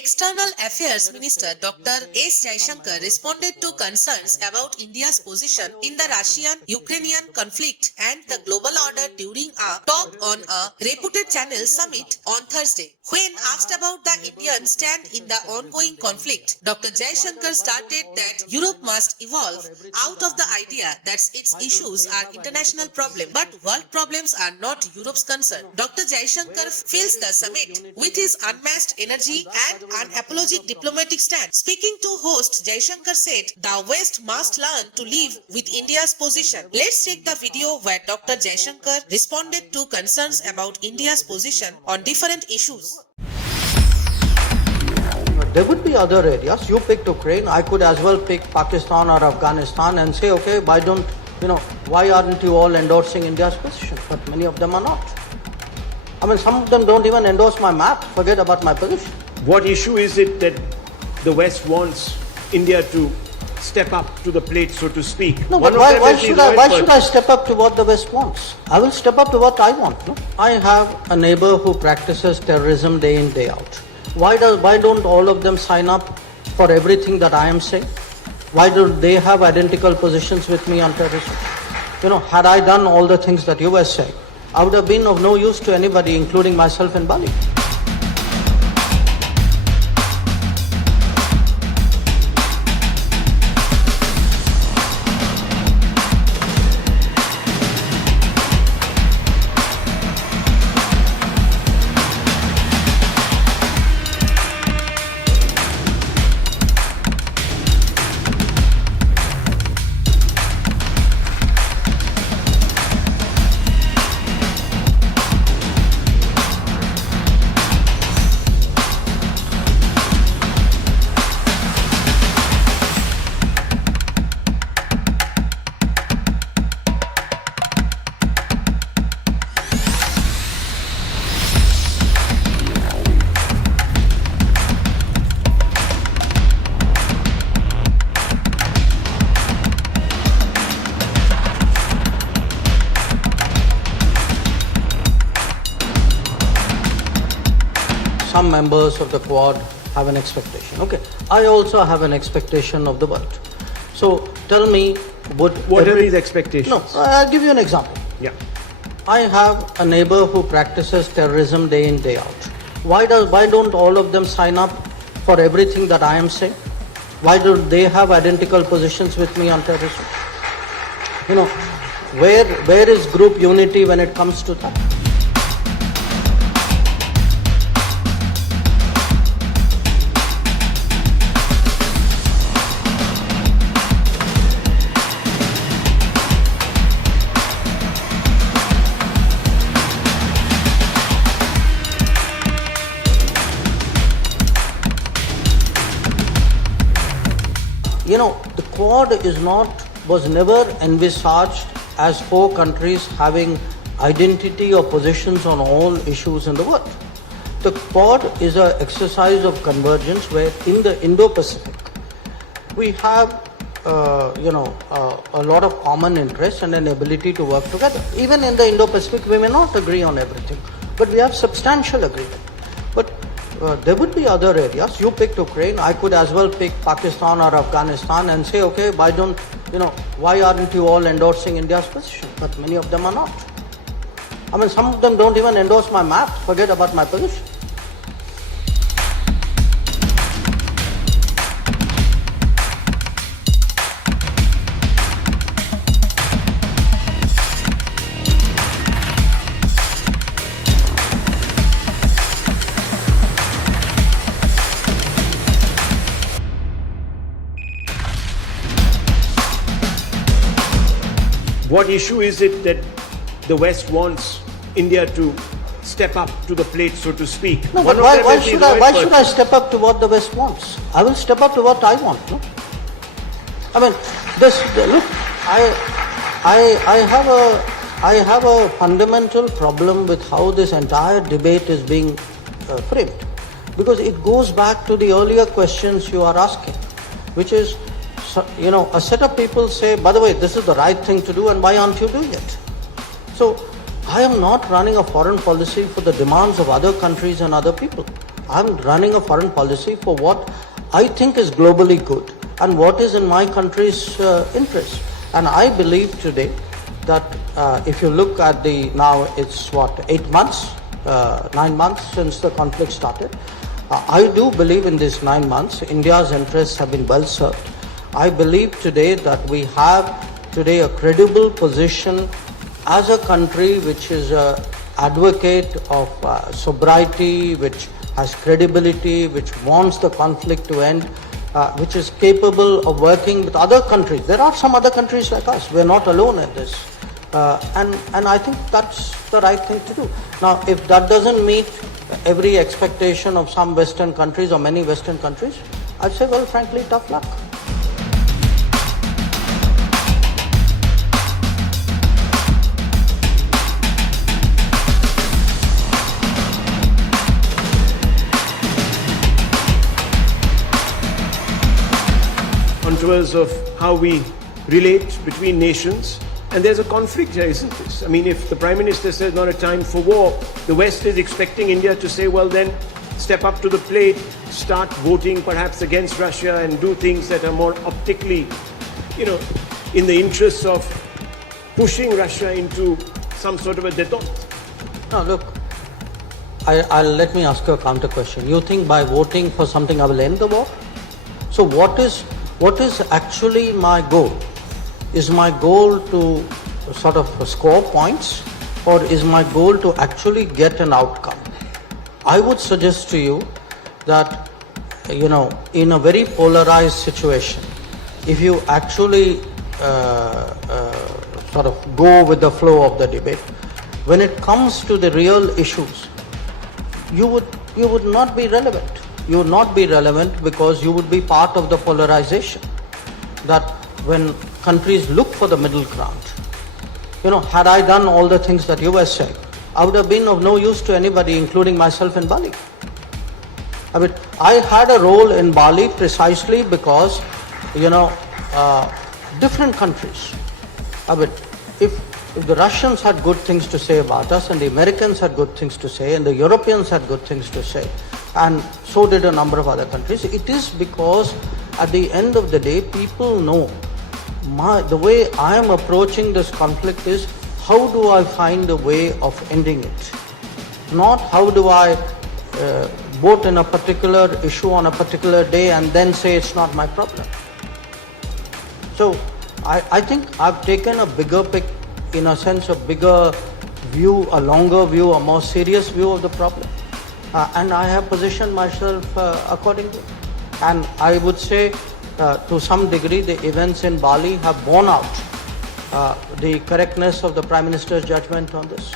External Affairs Minister Dr. S. Jaishankar responded to concerns about India's position in the Russian-Ukrainian conflict and the global order during a talk on a reputed channel summit on Thursday. When asked about the Indian stand in the ongoing conflict, Dr. Jaishankar stated that Europe must evolve out of the idea that its issues are international problems, but world problems are not Europe's concern. Dr. Jaishankar fills the summit with his unmatched energy and unapologetic diplomatic stand. Speaking to host, Jaishankar said, "The West must learn to live with India's position." Let's check the video where Dr. Jaishankar responded to concerns about India's position on different issues. There would be other areas. You picked Ukraine. I could as well pick Pakistan or Afghanistan and say, okay, why aren't you all endorsing India's position? But many of them are not. Some of them don't even endorse my map. Forget about my position. What issue is it that the West wants India to step up to the plate, so to speak? No, but why should I step up to what the West wants? I will step up to what I want. No? I have a neighbor who practices terrorism day in, day out. Why don't all of them sign up for everything that I am saying? Why don't they have identical positions with me on terrorism? Had I done all the things that you were saying, I would have been of no use to anybody, including myself in Bali. Some members of the Quad have an expectation. Okay, I also have an expectation of the world. So tell me, what are these expectations? No, I'll give you an example. Yeah. I have a neighbor who practices terrorism day in, day out. Why don't all of them sign up for everything that I am saying? Why don't they have identical positions with me on terrorism? Where is group unity when it comes to that? The Quad was never envisaged as 4 countries having identity or positions on all issues in the world. The Quad is an exercise of convergence where in the Indo-Pacific we have a lot of common interests and an ability to work together. Even in the Indo-Pacific we may not agree on everything, but we have substantial agreement. But there would be other areas. You picked Ukraine. I could as well pick Pakistan or Afghanistan and say, okay, why aren't you all endorsing India's position? But many of them are not. Some of them don't even endorse my map. Forget about my position. What issue is it that the West wants India to step up to the plate, so to speak? No, but why should I step up to what the West wants? I will step up to what I want. No? I have a fundamental problem with how this entire debate is being framed, because it goes back to the earlier questions you are asking, which is, a set of people say, by the way, this is the right thing to do, and why aren't you doing it? So I am not running a foreign policy for the demands of other countries and other people. I'm running a foreign policy for what I think is globally good and what is in my country's interest. And I believe today that if you look at now it's 8 months, 9 months since the conflict started. I do believe in these 9 months, India's interests have been well served. I believe today that we have today a credible position as a country which is an advocate of sobriety, which has credibility, which wants the conflict to end, which is capable of working with other countries. There are some other countries like us. We're not alone in this. And I think that's the right thing to do. Now, if that doesn't meet every expectation of some Western countries or many Western countries, I'd say, well, frankly, tough luck. Contours of how we relate between nations, and there's a conflict here, isn't this? I mean, if the Prime Minister says not a time for war, the West is expecting India to say, well then, step up to the plate, start voting perhaps against Russia and do things that are more optically, in the interests of pushing Russia into some sort of a détente. Now look, let me ask you a counter question. You think by voting for something I will end the war? So what is actually my goal? Is my goal to sort of score points, or is my goal to actually get an outcome? I would suggest to you that, in a very polarized situation, if you actually sort of go with the flow of the debate, when it comes to the real issues, you would not be relevant. You would not be relevant because you would be part of the polarization. That when countries look for the middle ground, had I done all the things that you were saying, I would have been of no use to anybody, including myself in Bali. I mean, I had a role in Bali precisely because, different countries. I mean, if the Russians had good things to say about us, and the Americans had good things to say, and the Europeans had good things to say, and so did a number of other countries, it is because at the end of the day, people know the way I am approaching this conflict is how do I find a way of ending it, not how do I vote in a particular issue on a particular day and then say it's not my problem. So I think I've taken a bigger in a sense, a bigger view, a longer view, a more serious view of the problem. And I have positioned myself accordingly. And I would say, to some degree, the events in Bali have borne out the correctness of the Prime Minister's judgment on this.